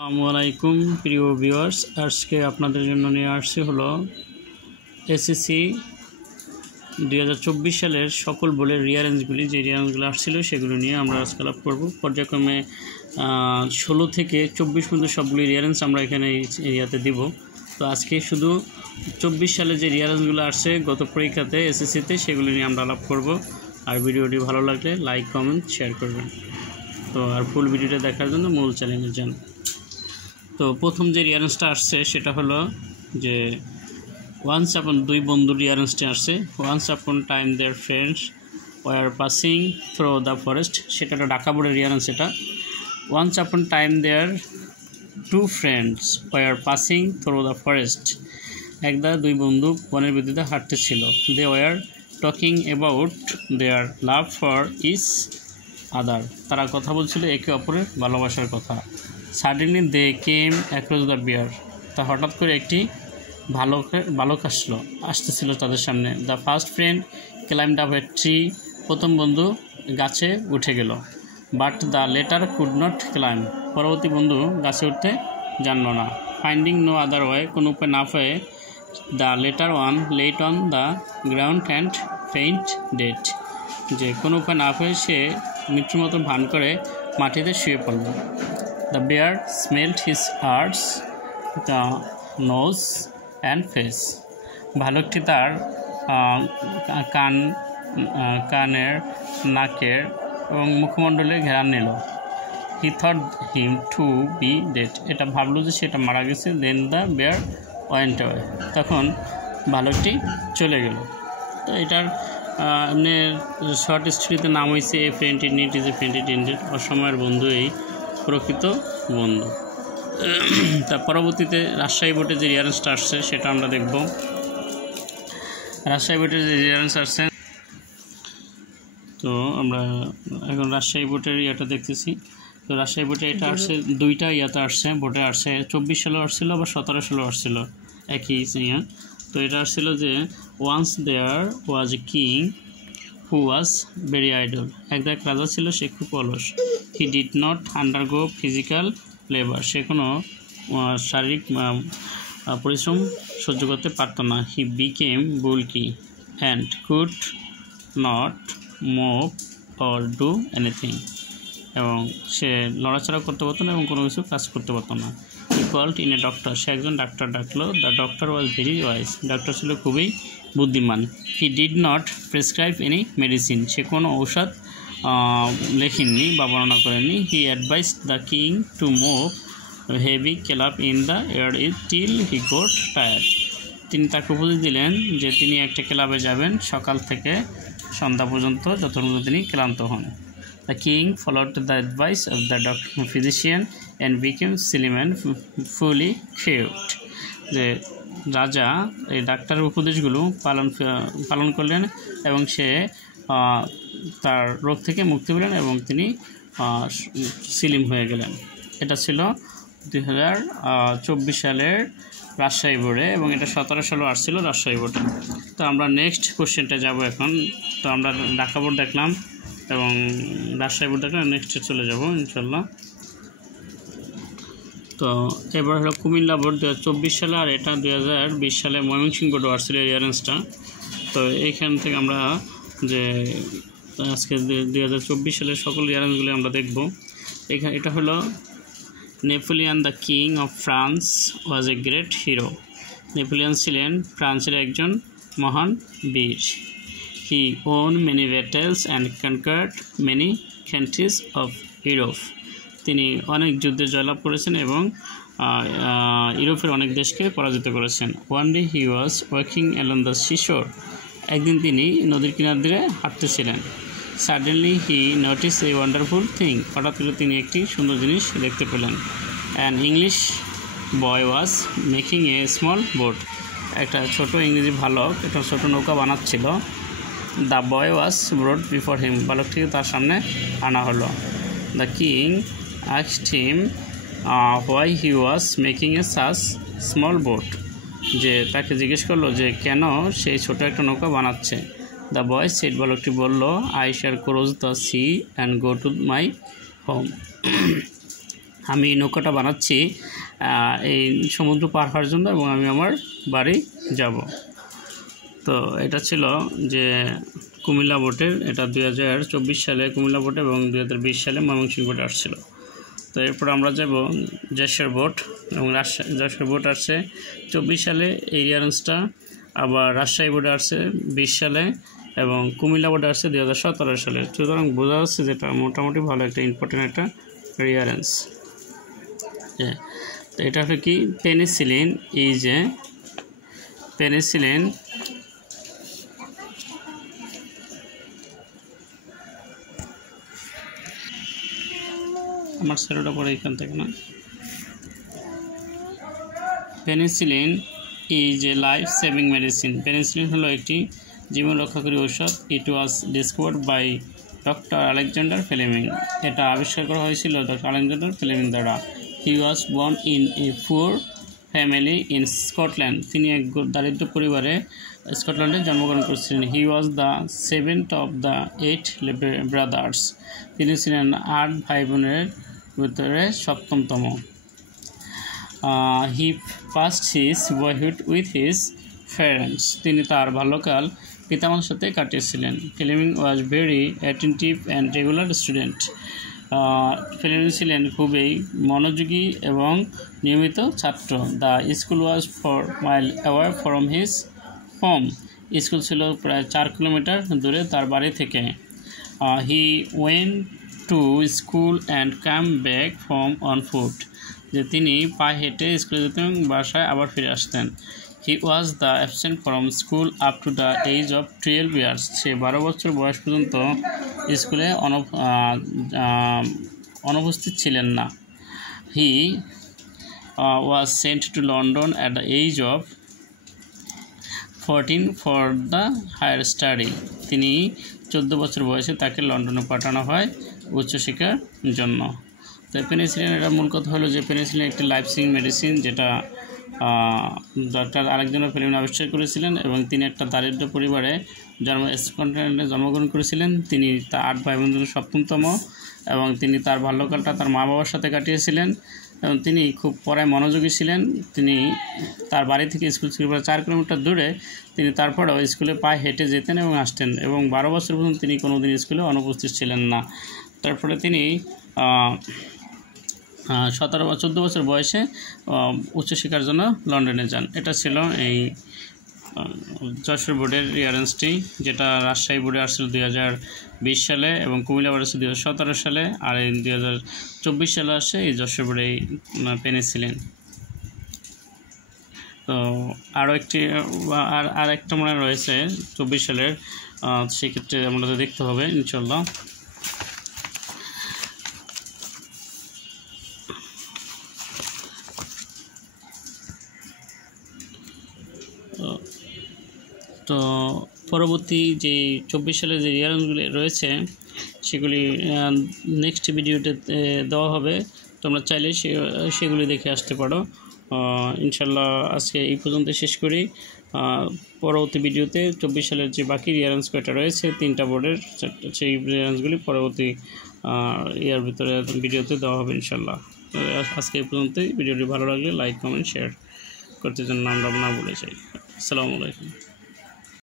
আসসালামু আলাইকুম প্রিয় ভিউয়ার্স, আজকে আপনাদের জন্য নিয়ে আসছি হলো এসএসসি 2024 সালের সকল বলের রিয়ারেঞ্জগুলি, যে রিয়ারেঞ্জগুলো আসছিল সেগুলো নিয়ে আমরা আজকে আলাপ করব। পর্যায়ক্রমে 16 থেকে 24 পর্যন্ত সবগুলি রিয়ারেঞ্জ আমরা এখানে এরিয়াতে দিব। তো আজকে শুধু 24 সালে যে রিয়ারেঞ্জগুলো আসছে গত পরীক্ষাতে এসএসসিতে, সেগুলো নিয়ে আমরা আলাপ করব। আর ভিডিওটি ভালো লাগলে লাইক, কমেন্ট, শেয়ার করবেন। তো আর ফুল ভিডিওটা দেখার জন্য মূল চ্যানেলে যান। তো প্রথম যে রিয়ারেঞ্জটা আসছে সেটা হলো যে ওয়ান্স আপন, দুই বন্ধুর রিয়ারেঞ্জটা আসছে। Once upon time there friends were passing through the forest, সেটা একটা ঢাকা বোর্ডের রিয়ারেঞ্জ। সেটা once upon time there two friends were passing through the forest, একদা দুই বন্ধু বনের ভিত্তিতে হাঁটতেছিল। They were talking about their love for each other, তারা কথা বলছিল একে অপরের ভালোবাসার কথা। Suddenly they came across the bear, তা হঠাৎ করে একটি ভালুক আসতেছিল তাদের সামনে। The first friend climbed up a tree, প্রথম বন্ধু গাছে উঠে গেল। But the letter could not climb, পরবর্তী বন্ধু গাছে উঠতে জানল না। ফাইন্ডিং নো আদার ওয়ে, কোনো উপায় না পেয়ে the latter one let on the ground and faint dead, যে কোনো উপায় না পেয়ে সে মৃত্যুর মতো ভান করে মাটিতে শুয়ে পড়ল। The bear smelled his ears, the nose and face, ভালুকটি তার কানের, নাকের এবং মুখমণ্ডলে ঘেরান নিল। He thought him to be dead, এটা ভাবলো যে সেটা মারা গেছে। Then the bear went away, তখন ভালুকটি চলে গেল। তো এটার এমনি শর্ট স্টোরিতে নাম হয়েছে a friend in need is a friend in need, অসময়ের বন্ধু এই প্রকৃত বন্ধু। তার পরবর্তীতে রাজশাহী বোর্ডে যে রিয়ারেঞ্জটা আসছে সেটা আমরা দেখব। রাজশাহী বোর্ডের যে রিয়ারেঞ্জ আসছে, তো আমরা এখন রাজশাহী বোর্ডের ইয়েটা দেখতেছি। তো রাজশাহী বোর্ডে এটা আসছে, দুইটা ইয়াতে আসছে, বোর্ডে আসছে 24 সালে আসছিল, আবার 17 সালে আসছিল একই ইয়া। তো এটা আসছিল যে once there was a king who was very idle, এক রাজা ছিল, সে খুব অলস। He did not undergo physical labour, সে কোনো শারীরিক পরিশ্রম সহ্য করতে পারত না। He became bulky and could not move or do anything, এবং সে লড়াচড়া করতে পারতো না এবং কোনো কিছু কাজ করতে পারতো না। He called in a doctor, সে একজন ডাক্তার ডাকলো। The doctor was very wise, ডাক্তার ছিল খুবই বুদ্ধিমান। He did not prescribe any medicine, সে কোনো ঔষধ লেখেননি বা বর্ণনা করেননি। He advised the king to move heavy club in the air is till he got tired, তিনি তাকে উপদেশ দিলেন যে তিনি একটা ক্লাবে যাবেন সকাল থেকে সন্ধ্যা পর্যন্ত, যতক্ষণ তিনি ক্লান্ত হন। The king followed the advice of the physician and became slim and fully cute, যে রাজা এই ডাক্তারের উপদেশগুলো পালন করলেন এবং সে তার রোগ থেকে মুক্তি পেলেন এবং তিনি স্লিম হয়ে গেলেন। এটা ছিল 2024 সালের রাজশাহী বোর্ডে, এবং এটা 17 সালেও আসছিল রাজশাহী বোর্ডে। তো আমরা নেক্সট কোশ্চেনটা যাব এখন। তো আমরা ঢাকা বোর্ড দেখলাম এবং রাজশাহী বোর্ড দেখলাম, নেক্সটে চলে যাব ইনশাল্লাহ। তো এবার হলো কুমিল্লা বোর্ড 2024 সালে, আর এটা 2020 সালে ময়মনসিংহ বোর্ডে আসছিল রিয়ারেঞ্জটা। তো এইখান থেকে আমরা যে আজকে 2024 সালের সকল রিয়ারেঞ্জগুলি আমরা দেখব। এটা হলো Napoleon the king of France was a great hero, Napoleon ছিলেন ফ্রান্সের একজন মহান বীর। He won many battles and conquered many countries of Europe, তিনি অনেক যুদ্ধে জয়লাভ করেছেন এবং ইউরোপের অনেক দেশকে পরাজিত করেছেন। One day he was walking along the seashore, একদিন তিনি নদীর কিনার দিয়ে হাঁটতেছিলেন। Suddenly he noticed a wonderful thing, হঠাৎ করে তিনি একটি সুন্দর জিনিস দেখতে পেলেন। An English boy was making a small boat, একটা ছোট ইংরেজি বালক একটা ছোট নৌকা বানাচ্ছিল। The boy was brought before him, বালকটিকে তার সামনে আনা হলো। The king asked him why he was making a such small boat, যে তাকে জিজ্ঞেস করলো যে কেন সেই ছোট একটা নৌকা বানাচ্ছে। The boy said, বালকটি বলল, I shall cross the sea and go to my home. আমি নৌকাটা বানাচ্ছি এই সমুদ্র পার হওয়ার জন্য এবং আমি আমার বাড়ি যাব। তো এটা ছিল যে কুমিল্লা বোটের, এটা 2024 সালে কুমিল্লা বোটে এবং 2020 সালে ময়মনসিংহ বোটে আসছিল। তো এরপর আমরা যাব যশোর বোট, এবং যশোর বোট আসছে 24 সালে এই রিয়ারেন্সটা, আবার রাজশাহী বোটে আসছে 20 সালে এবং কুমিল্লা বোটে আসছে 2017 সালে। সুতরাং বোঝা যাচ্ছে যেটা মোটামুটি ভালো একটা ইম্পর্টেন্ট একটা রিয়ারেন্স। তো এটা হলো কি পেনিসিলিন, এই যে পেনিসিলিন আমার সেরোটা পরে এখান থেকে না, penicillin is a life saving medicine. Penicillin হলো একটি জীবন রক্ষাকারী ঔষধ। It was discovered by doctor Alexander Fleming. এটা আবিষ্কার করা হয়েছিল ডক্টর আলেকজান্ডার ফ্লেমিং দ্বারা। He was born in a poor family in Scotland. তিনি এক দারিদ্র পরিবারে স্কটল্যান্ডে জন্মগ্রহণ করেছিলেন। He was the 7th of the 8 brothers. তিনি ছিলেন 8 ভাই বোনের ভিতরে 7তম। He passed his boyhood with his parents. তিনি তার বাল্যকাল পিতামাতার সাথে কাটিয়েছিলেন। Fleming was very attentive and regular student. Fleming ছিলেন খুবই মনোযোগী এবং নিয়মিত ছাত্র। The school was 4 mile away from his home. School ছিল প্রায় 4 কিলোমিটার দূরে তার বাড়ি থেকে। He went to school and come back from on foot. যে তিনি পায়ে হেঁটে স্কুলে যেতেন এবং বাসায় আবার ফিরে আসতেন। He was the absent from school up to the age of 12 years. সে 12 বছর বয়স পর্যন্ত স্কুলে অনুপস্থিত ছিলেন না। He was sent to London at the age of 14 for the higher study. তিনি 14 বছর বয়সে তাকে লন্ডনে পাঠানো হয় উচ্চশিক্ষার জন্য। তো পেনিসিলিন, এটা মূল কথা হলো যে পেনিসিলিন একটি লাইফ সেভিং মেডিসিন, যেটা ডক্টর আলেকজান্ডার ফ্লেমিং আবিষ্কার করেছিলেন এবং তিনি একটা দারিদ্র পরিবারে স্কটল্যান্ডে জন্মগ্রহণ করেছিলেন। তিনি তার 8 ভাই বোনের 7তম এবং তিনি তার বাল্যকালটা তার মা বাবার সাথে কাটিয়েছিলেন এবং তিনি খুব পড়ায় মনোযোগী ছিলেন। তিনি তার বাড়ি থেকে স্কুল ছিল প্রায় 4 কিলোমিটার দূরে। তিনি তারপরেও স্কুলে পায়ে হেঁটে যেতেন এবং আসতেন এবং 12 বছর পর্যন্ত তিনি কোনোদিন স্কুলে অনুপস্থিত ছিলেন না। তারপরে তিনি 14 বছর বয়সে উচ্চশিক্ষার জন্য লন্ডনে যান। এটা ছিল এই যশোর বোর্ডের রিয়ারেন্সটি, যেটা রাজশাহী বোর্ডে আসছিল 2020 সালে এবং কুমিল্লা বোর্ডে আসছে 2017 সালে, আর এই 2024 সালে আসছে এই যশোর বোর্ডে এই পেনিসিলিন। তো আরও আর একটা মনে রয়েছে 24 সালের, সেক্ষেত্রে আমাদের দেখতে হবে ইনশাল্লাহ। তো পরবর্তী যে 24 সালের যে রিয়ারেন্সগুলি রয়েছে সেগুলি নেক্সট ভিডিওতে দেওয়া হবে। তোমরা চাইলে সেগুলি দেখে আসতে পারো। ইনশাল্লাহ আজকে এই পর্যন্ত শেষ করি। পরবর্তী ভিডিওতে 24 সালের যে বাকি রিয়ারেন্স কয়টা রয়েছে 3টা বোর্ডের, সেই রিয়ারেন্সগুলি পরবর্তী ইয়ার ভিতরে ভিডিওতে দেওয়া হবে ইনশাল্লাহ। আজকে এই পর্যন্তই। ভিডিওটি ভালো লাগলে লাইক কমেন্ট শেয়ার করতে যেন আমরা না ভুলে যাই। আসসালামু আলাইকুম।